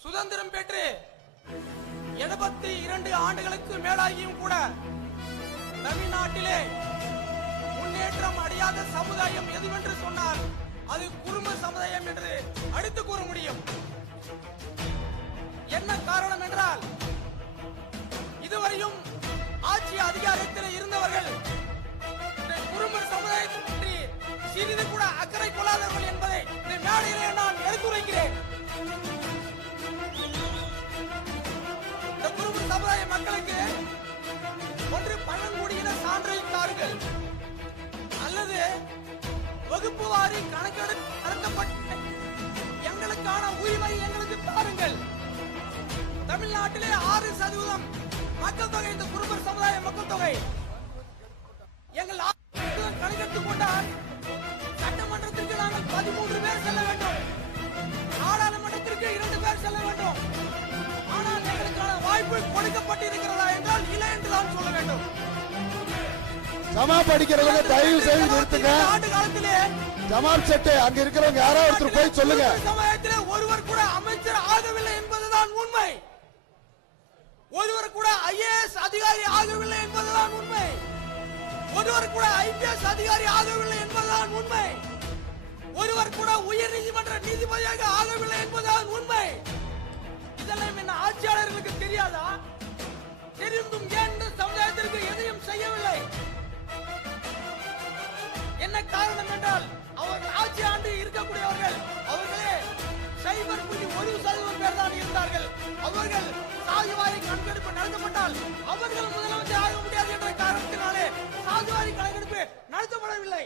சுதந்திரம் பெற்று எழுபத்தி இரண்டு ஆண்டுகளுக்கு மேலாகியும் கூட தமிழ்நாட்டிலே முன்னேற்றம் அடையாத சமுதாயம் எதுவென்று சொன்னால் அது குடும்ப சமுதாயம் என்று அடித்து கூற முடியும். என்ன காரணம் என்றால் சான்றிதழ் அல்லது வகுப்பு வாரி கணக்கெடுப்பு நடத்தப்பட்ட எங்களுக்கான உரிமை எங்களுக்கு தாருங்கள். தமிழ்நாட்டிலே ஆறு சதவீதம் மக்கள் தொகை இந்த குடும்ப சமுதாய மக்கள் தொகை. எங்கள் கணக்கெடுத்துக் கொண்டால் சட்டமன்றத்திற்கு நாங்கள் பதிமூன்று பேர் செல்ல வேண்டும். நாடாளுமன்றத்திற்கு இரண்டு பேர் செல்ல வேண்டும். ஜமா படிக்கிறவங்க தயவு செய்து நிறுத்துங்க. ஜமால் செட்டு அங்க இருக்கிறவங்க யாராவது ஒருத்தர் போய் சொல்லுங்க. குடும்ப சமுதாயத்திலே ஒருவர் கூட அமைச்சர் ஆகவில்லை என்பதுதான் உண்மை. ஒருவர் கூட ஐஏஎஸ் அதிகாரி ஆகவில்லை என்பதுதான் உண்மை. ஒருவர் கூட ஐபிஎஸ் அதிகாரி ஆகவில்லை என்பதுதான் உண்மை. ஒருவர் கூட உயர் நீதிமன்ற நீதிபதியாக ஆகவில்லை என்பதுதான் உண்மை. இதெல்லாம் என்ன ஆட்சியாளர்களுக்கு தெரியாதா? என்ன காரணம் என்றால் அவர்கள் ஆட்சி ஆண்டு இருக்கக்கூடியவர்கள் அவர்களே சைபர் புள்ளி ஒரு சதவீதம் பேர் தான் இருந்தார்கள். அவர்கள் சாதிவாரி கணக்கெடுப்பு நடத்தப்பட்டால் அவர்கள் முதலமைச்சர் ஆக முடியாது என்ற காரணத்தினாலே சாதிவாரி கணக்கெடுப்பு நடத்தப்படவில்லை.